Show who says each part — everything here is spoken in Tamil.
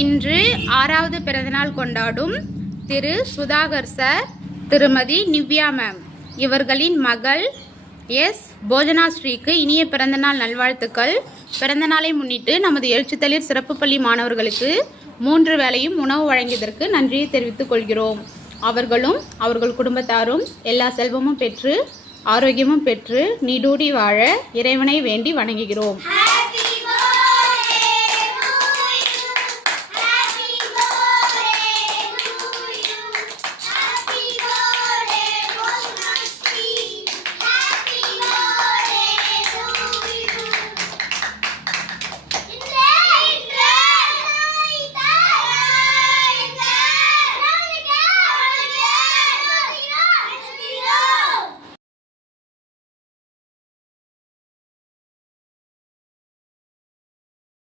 Speaker 1: இன்று ஆறாவது பிறந்தநாள் கொண்டாடும் திரு சுதாகர் சார் திருமதி நிவ்யா மேம் இவர்களின் மகள் எஸ். போஜனா ஸ்ரீக்கு இனிய பிறந்தநாள் நல்வாழ்த்துக்கள். பிறந்தநாளை முன்னிட்டு நமது எழுச்சித்தளிர் சிறப்பு பள்ளி மாணவர்களுக்கு மூன்று வேளையும் உணவு வழங்கியதற்கு நன்றியை தெரிவித்துக் கொள்கிறோம். அவர்களும் அவர்கள் குடும்பத்தாரும் எல்லா செல்வமும் பெற்று ஆரோக்கியமும் பெற்று நீடூடி வாழ இறைவனை வேண்டி வணங்குகிறோம்.